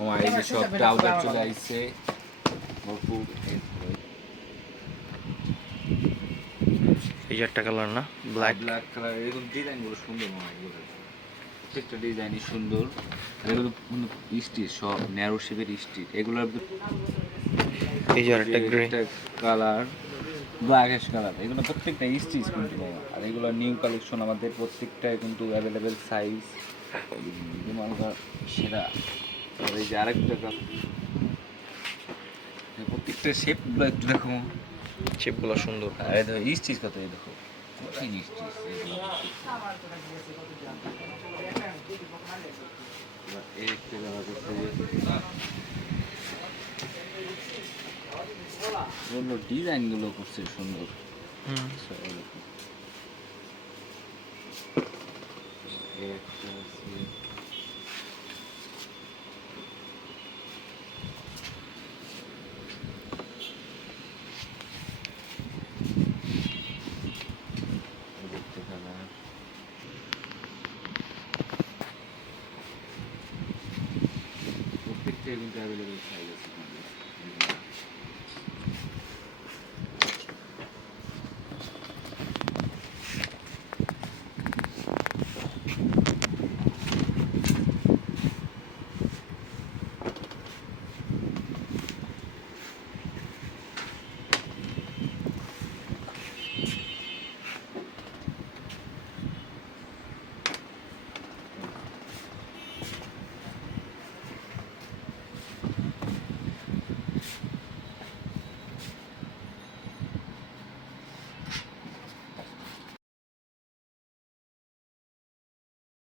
আমার এই যে সব ট্রাউজার চলে আসছে ভরপুর। এই যে একটা কালার না, ব্ল্যাক। ব্ল্যাক কালার, এরকম ডিজাইনগুলো সুন্দর মনে হয় এগুলো। প্রত্যেকটা ডিজাইনই সুন্দর। আর এগুলো স্টিচ, সব ন্যারো শেপের স্টিচ। এগুলোর এই যে আরেকটা গ্রে। একটা কালার ব্ল্যাকিশ কালার, এগুলো প্রত্যেকটা স্টিচ কিন্তু বাবা। আর এগুলো নিউ কালেকশন আমাদের, প্রত্যেকটাই কিন্তু অ্যাভেলেবেল সাইজ মালদার সেরা। আর এই যে আরেকটা কালার, প্রত্যেকটা শেপগুলো একটু দেখো, শেপগুলো সুন্দর। আর এই দেখো স্টিচ কত, এই দেখো কঠিন স্টিচ এগুলো। এই একটা কালার করতে ডিজাইনগুলো করছে সুন্দর। হুম। একটা আছে দেখতে কালার, প্রত্যেকটাই কিন্তু অ্যাভেলেবেল সাইজ।